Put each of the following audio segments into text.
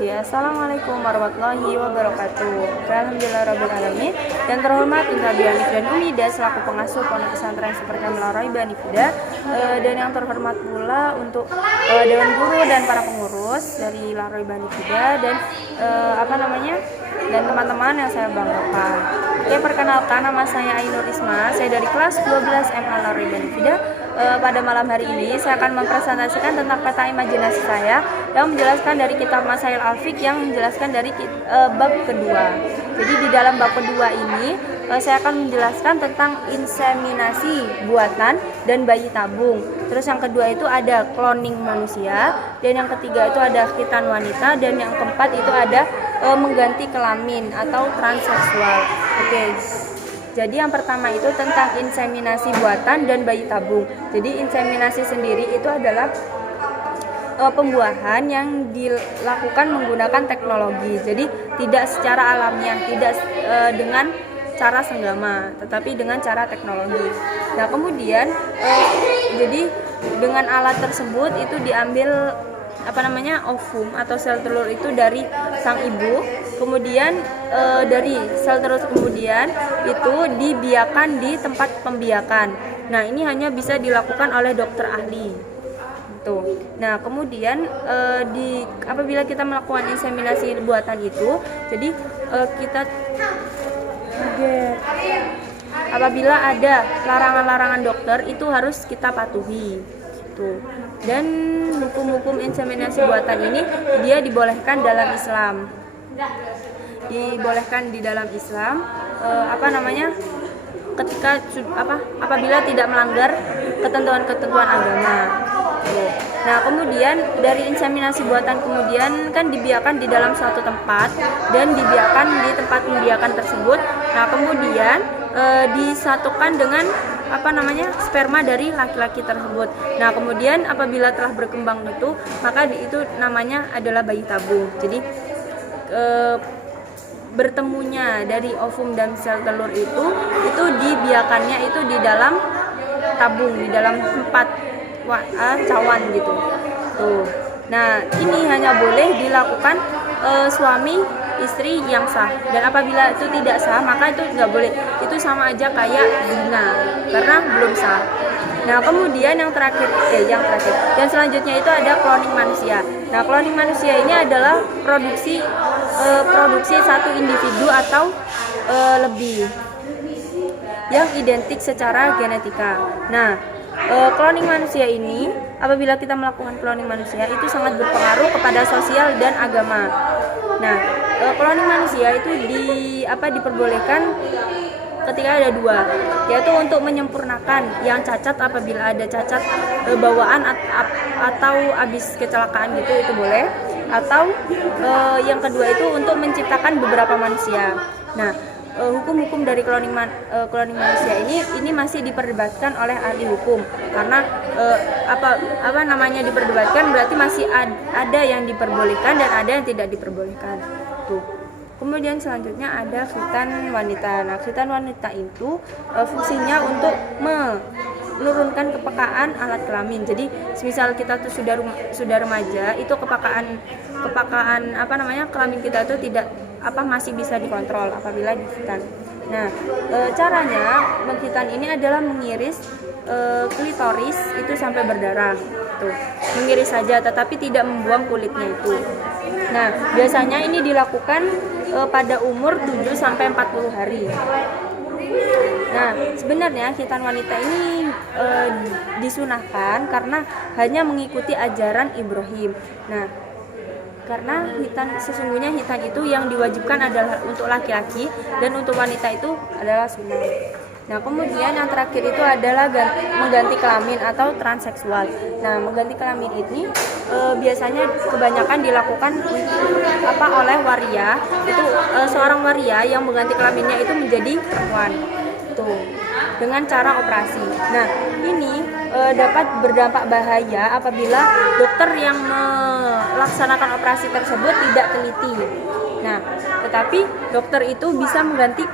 Ya, Assalamualaikum warahmatullahi wabarakatuh. Alhamdulillahirrahmanirrahim. Yang terhormat Indra Bianif dan Umida selaku pengasuh Pondok Pesantren Super Kamil Al-Roy Banifida, dan yang terhormat pula untuk Dewan Guru dan para pengurus dari Al-Roy Banifida dan dan teman-teman yang saya banggakan. Oke, perkenalkan, nama saya Ainur Isma. Saya dari kelas 12 MA Al-Roy Banifida. Pada malam hari ini saya akan mempresentasikan tentang peta imajinasi saya yang menjelaskan dari kitab Masail Al-Fiqh yang menjelaskan dari bab kedua. Jadi di dalam bab kedua ini saya akan menjelaskan tentang inseminasi buatan dan bayi tabung. Terus yang kedua itu ada cloning manusia, dan yang ketiga itu ada khitan wanita, dan yang keempat itu ada mengganti kelamin atau transseksual. Oke. Jadi yang pertama itu tentang inseminasi buatan dan bayi tabung. Jadi inseminasi sendiri itu adalah pembuahan yang dilakukan menggunakan teknologi. Jadi tidak secara alamiah, tidak dengan cara senggama, tetapi dengan cara teknologi. Nah, kemudian jadi dengan alat tersebut itu diambil ovum atau sel telur itu dari sang ibu, kemudian dari sel telur kemudian itu dibiakan di tempat pembiakan. Nah, ini hanya bisa dilakukan oleh dokter ahli. Tuh. Nah, kemudian apabila kita melakukan inseminasi buatan itu, jadi apabila ada larangan-larangan dokter itu harus kita patuhi. Tuh. Dan hukum-hukum inseminasi buatan ini dia dibolehkan dalam Islam. Dibolehkan di dalam Islam apabila tidak melanggar ketentuan-ketentuan agama. Nah, kemudian dari inseminasi buatan kemudian kan dibiarkan di dalam suatu tempat dan dibiarkan di tempat pembiakan tersebut. Nah, kemudian disatukan dengan sperma dari laki-laki tersebut. Nah, kemudian apabila telah berkembang itu, maka itu namanya adalah bayi tabung. Jadi bertemunya dari ovum dan sel telur itu dibiakannya itu di dalam tabung, di dalam tempat cawan gitu. Tuh. Nah, ini hanya boleh dilakukan suami istri yang sah, dan apabila itu tidak sah maka itu nggak boleh. Itu sama aja kayak zina karena belum sah. Nah, kemudian yang selanjutnya itu ada cloning manusia. Nah, cloning manusia ini adalah produksi satu individu atau lebih yang identik secara genetika. Nah, cloning manusia ini, apabila kita melakukan cloning manusia itu sangat berpengaruh kepada sosial dan agama. Nah, cloning manusia itu diperbolehkan ketika ada dua, yaitu untuk menyempurnakan yang cacat. Apabila ada cacat bawaan atau habis kecelakaan gitu, itu boleh. Atau yang kedua itu untuk menciptakan beberapa manusia. Nah, hukum-hukum dari cloning manusia ini masih diperdebatkan oleh ahli hukum, karena diperdebatkan berarti masih ada yang diperbolehkan dan ada yang tidak diperbolehkan. Tuh. Kemudian selanjutnya ada khitan wanita. Nah, khitan wanita itu fungsinya untuk menurunkan kepekaan alat kelamin. Jadi, semisal kita tuh sudah remaja, itu kepekaan kelamin kita tuh tidak masih bisa dikontrol apabila dikhitan. Nah, caranya mengkhitan ini adalah mengiris klitoris itu sampai berdarah. Tuh, mengiris saja tetapi tidak membuang kulitnya itu. Nah, biasanya ini dilakukan pada umur 7 sampai 40 hari. Nah, sebenarnya khitan wanita ini disunahkan karena hanya mengikuti ajaran Ibrahim. Nah, karena sesungguhnya khitan itu yang diwajibkan adalah untuk laki-laki dan untuk wanita itu adalah sunnah. Nah, kemudian yang terakhir itu adalah mengganti kelamin atau transseksual. Nah, mengganti kelamin ini biasanya kebanyakan dilakukan oleh waria. Itu seorang waria yang mengganti kelaminnya itu menjadi perempuan. Tuh, dengan cara operasi. Nah, ini dapat berdampak bahaya apabila dokter yang melaksanakan operasi tersebut tidak teliti. Nah, tetapi dokter itu bisa mengganti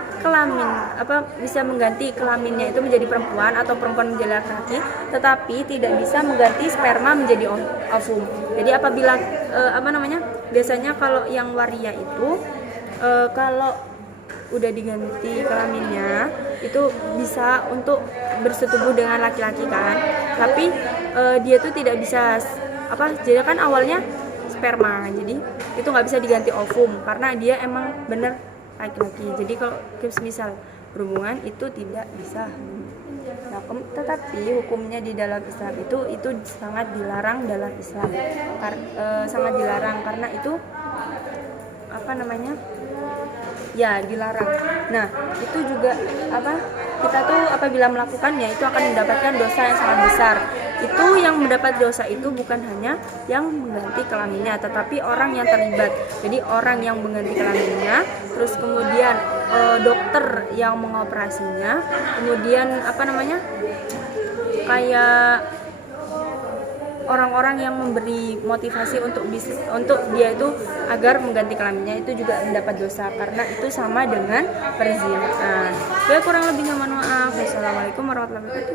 kelaminnya itu menjadi perempuan atau perempuan menjadi laki-laki, tetapi tidak bisa mengganti sperma menjadi ovum. Jadi apabila biasanya kalau yang waria itu kalau udah diganti kelaminnya itu bisa untuk bersetubuh dengan laki-laki kan, tapi dia tuh tidak bisa jadi kan awalnya sperma, jadi itu nggak bisa diganti ovum karena dia emang bener laki-laki. Jadi kalau misal berhubungan itu tidak bisa. Nah, tetapi hukumnya di dalam Islam itu sangat dilarang dalam Islam. Sangat dilarang karena itu ya dilarang. Nah, itu juga kita tuh apabila melakukannya itu akan mendapatkan dosa yang sangat besar. Itu yang mendapat dosa itu bukan hanya yang mengganti kelaminnya, tetapi orang yang terlibat. Jadi orang yang mengganti kelaminnya, terus kemudian dokter yang mengoperasinya, kemudian kayak orang-orang yang memberi motivasi untuk dia itu agar mengganti kelaminnya itu juga mendapat dosa karena itu sama dengan perzinahan. Ya kurang lebihnya mohon maaf. Wassalamualaikum warahmatullahi wabarakatuh.